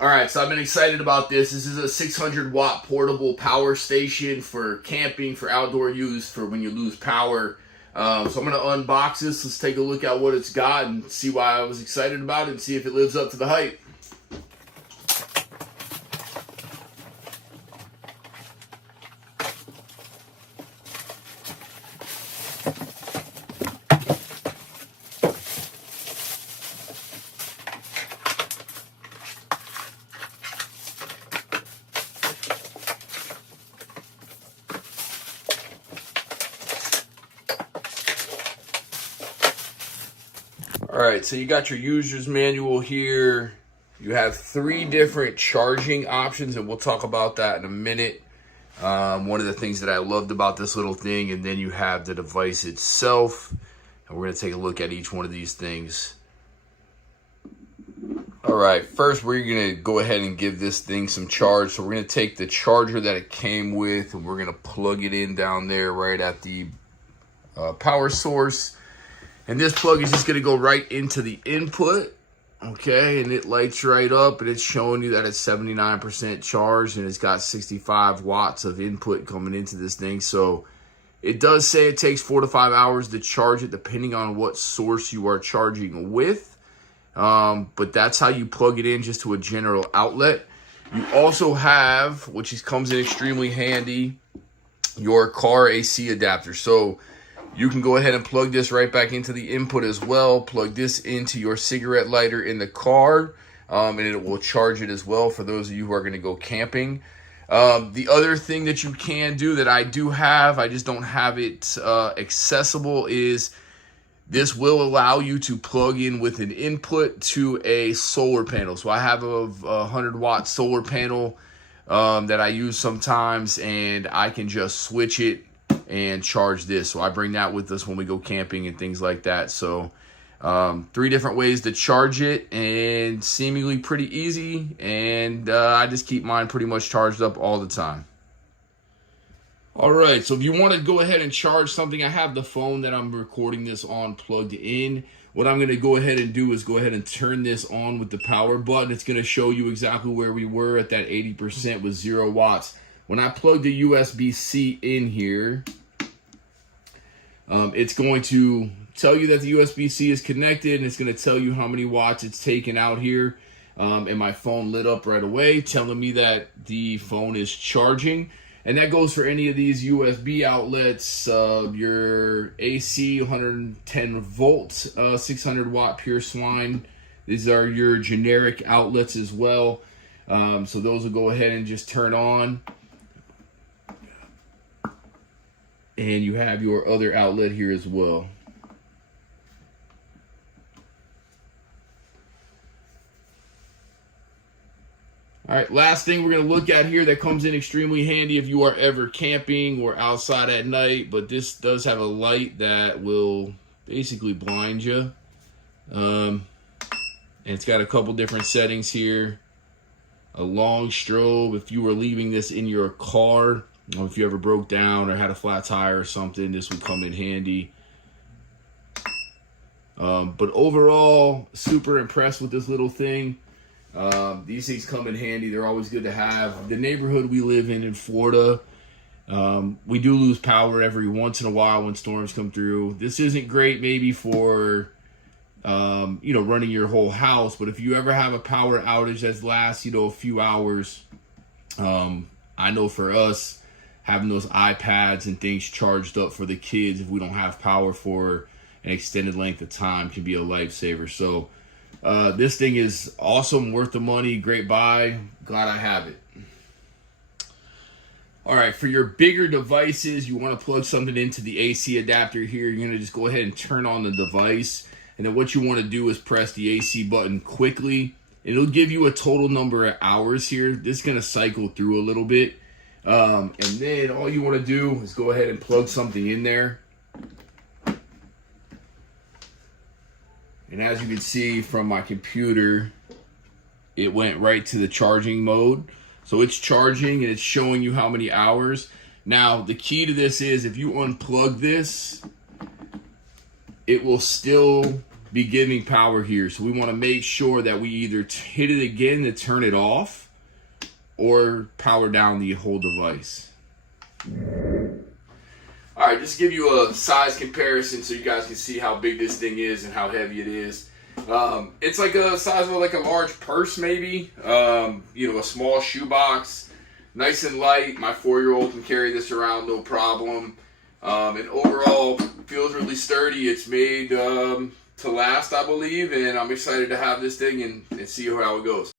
All right, so I've been excited about this. This is a 600 watt portable power station for camping, for outdoor use, for when you lose power. So I'm going to unbox this. Let's take a look at what it's got and see why I was excited about it and see if it lives up to the hype. All right, so you got your user's manual here. You have 3 different charging options, and we'll talk about that in a minute. One of the things that I loved about this little thing, and then you have the device itself, and we're going to take a look at each one of these things. All right, first we're going to go ahead and give this thing some charge. So we're going to take the charger that it came with, and we're going to plug it in down there right at the power source. And this plug is just going to go right into the input, okay? And it lights right up, and it's showing you that it's 79% charged, and it's got 65 watts of input coming into this thing. So it does say it takes 4 to 5 hours to charge it, depending on what source you are charging with. But that's how you plug it in, just to a general outlet. You also have, which comes in extremely handy, your car AC adapter. So you can go ahead and plug this right back into the input as well. Plug this into your cigarette lighter in the car, and it will charge it as well for those of you who are going to go camping. The other thing that you can do that I do have, I just don't have it accessible, is this will allow you to plug in with an input to a solar panel. So I have a 100-watt solar panel that I use sometimes, and I can just switch it and charge this. So I bring that with us when we go camping and things like that. So 3 different ways to charge it, and seemingly pretty easy. And I just keep mine pretty much charged up all the time. All right, so if you want to go ahead and charge something, I have the phone that I'm recording this on plugged in. What I'm going to go ahead and do is go ahead and turn this on with the power button. It's going to show you exactly where we were at that 80% with 0 watts. When I plug the USB-C in here, it's going to tell you that the USB-C is connected, and it's going to tell you how many watts it's taken out here. And my phone lit up right away, telling me that the phone is charging. And that goes for any of these USB outlets, your AC 110 volt, 600 watt pure Sine. These are your generic outlets as well. So those will go ahead and just turn on. And you have your other outlet here as well. All right, last thing we're going to look at here that comes in extremely handy if you are ever camping or outside at night, but this does have a light that will basically blind you. And it's got a couple different settings here. A long strobe if you were leaving this in your car. If you ever broke down or had a flat tire or something, this would come in handy. But overall, super impressed with this little thing. These things come in handy. They're always good to have. The neighborhood we live in Florida, we do lose power every once in a while when storms come through. This isn't great maybe for running your whole house, but if you ever have a power outage that lasts a few hours, I know for us, having those iPads and things charged up for the kids if we don't have power for an extended length of time can be a lifesaver. So this thing is awesome, worth the money, great buy, glad I have it. All right, for your bigger devices, you want to plug something into the AC adapter here. You're going to just go ahead and turn on the device, and then what you want to do is press the AC button quickly. It'll give you a total number of hours here. This is going to cycle through a little bit. And then all you want to do is go ahead and plug something in there. And as you can see from my computer, it went right to the charging mode. So it's charging and it's showing you how many hours. Now, the key to this is if you unplug this, it will still be giving power here. So we want to make sure that we either hit it again to turn it off or power down the whole device. All right, just give you a size comparison so you guys can see how big this thing is and how heavy it is. It's like a size of like a large purse, maybe. You know, a small shoebox, nice and light. My 4-year-old can carry this around, no problem. And overall, feels really sturdy. It's made to last, I believe, and I'm excited to have this thing and see how it goes.